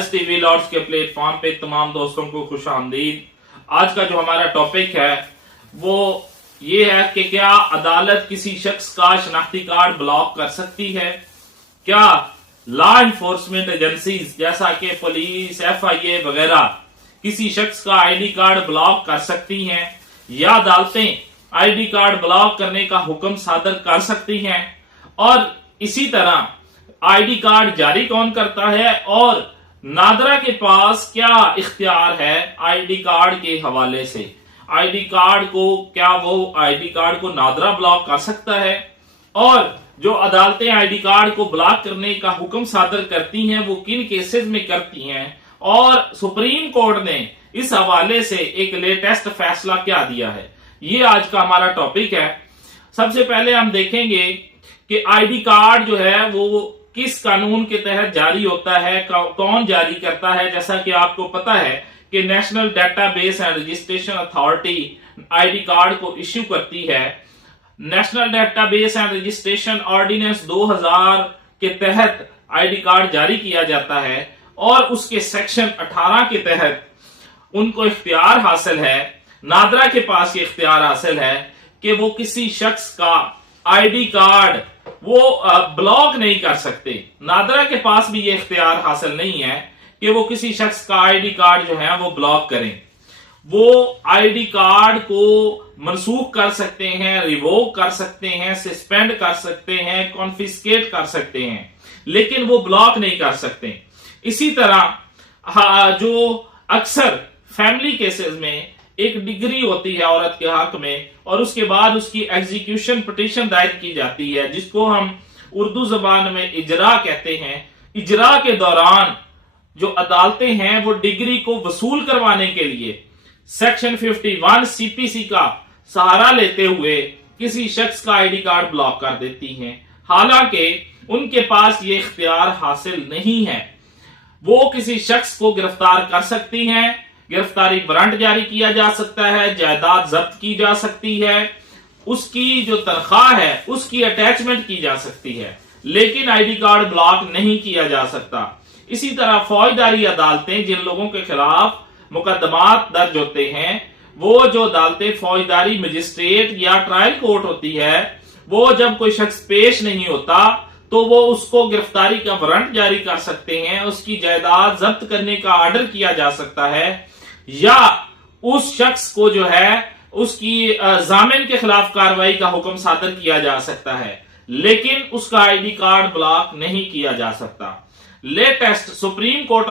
S T V Lords کے plate form پہ تمام دوستوں کو خوش آمدید۔ آج کا جو ہمارا ٹاپک ہے وہ یہ ہے کہ کیا عدالت کسی شخص کا شناختی کارڈ بلاک کر سکتی ہے؟ کیا لا انفورسمنٹ ایجنسیز جیسا کہ پولیس، FIA وغیرہ کسی شخص کا آئی ڈی کارڈ بلاک کر سکتی ہیں یا عدالتیں آئی ڈی کارڈ بلاک کرنے کا حکم صادر کر سکتی ہیں؟ اور اسی طرح آئی ڈی کارڈ جاری کون کرتا ہے اور نادرا کے پاس کیا اختیار ہے آئی ڈی کارڈ کے حوالے سے؟ آئی ڈی کارڈ کو کیا وہ آئی ڈی کارڈ کو نادرا بلاک کر سکتا ہے؟ اور جو عدالتیں آئی ڈی کارڈ کو بلاک کرنے کا حکم صادر کرتی ہیں وہ کن کیسز میں کرتی ہیں؟ اور سپریم کورٹ نے اس حوالے سے ایک لیٹسٹ فیصلہ کیا دیا ہے؟ یہ آج کا ہمارا ٹاپک ہے۔ سب سے پہلے ہم دیکھیں گے کہ آئی ڈی کارڈ جو ہے وہ کس قانون کے تحت جاری ہوتا ہے، کون جاری کرتا ہے۔ جیسا کہ آپ کو پتا ہے کہ national data base and registration authority I D card کو ایشو کرتی ہے۔ National data base and registration ordinance 2000 کے تحت آئی ڈی کارڈ جاری کیا جاتا ہے اور اس کے سیکشن 18 کے تحت ان کو اختیار حاصل ہے، نادرا کے پاس یہ اختیار حاصل ہے کہ وہ کسی شخص کا آئی ڈی کارڈ وہ بلاک نہیں کر سکتے۔ نادرا کے پاس بھی یہ اختیار حاصل نہیں ہے کہ وہ کسی شخص کا آئی ڈی کارڈ جو ہے وہ بلاک کریں۔ وہ آئی ڈی کارڈ کو منسوخ کر سکتے ہیں، ریووک کر سکتے ہیں، سسپینڈ کر سکتے ہیں، کانفiscate کر سکتے ہیں، لیکن وہ بلاک نہیں کر سکتے۔ اسی طرح جو اکثر فیملی کیسز میں ایک ڈگری ہوتی ہے عورت کے حق میں اور اس کے بعد اس کی ایگزیکیوشن پٹیشن دائر کی جاتی ہے جس کو ہم اردو زبان میں اجرا کہتے ہیں۔ اجرا کے دوران جو عدالتیں ہیں وہ ڈگری کو وصول کروانے کے لیے سیکشن 51 CPC کا سہارا لیتے ہوئے کسی شخص کا آئی ڈی کارڈ بلاک کر دیتی ہیں، حالانکہ ان کے پاس یہ اختیار حاصل نہیں ہے۔ وہ کسی شخص کو گرفتار کر سکتی ہیں، گرفتاری وارنٹ جاری کیا جا سکتا ہے، جائیداد ضبط کی جا سکتی ہے، اس کی جو تنخواہ ہے اس کی اٹیچمنٹ کی جا سکتی ہے، لیکن آئی ڈی کارڈ بلاک نہیں کیا جا سکتا۔ اسی طرح فوجداری عدالتیں جن لوگوں کے خلاف مقدمات درج ہوتے ہیں، وہ جو عدالتیں فوجداری مجسٹریٹ یا ٹرائل کورٹ ہوتی ہے، وہ جب کوئی شخص پیش نہیں ہوتا تو وہ اس کو گرفتاری کا وارنٹ جاری کر سکتے ہیں، اس کی جائیداد ضبط کرنے کا آرڈر کیا جا سکتا ہے، یا اس شخص کو جو ہے اس کی ضامن کے خلاف کارروائی کا حکم صادر کیا جا سکتا ہے، لیکن اس کا آئی ڈی کارڈ بلاک نہیں کیا جا سکتا۔ Latest supreme court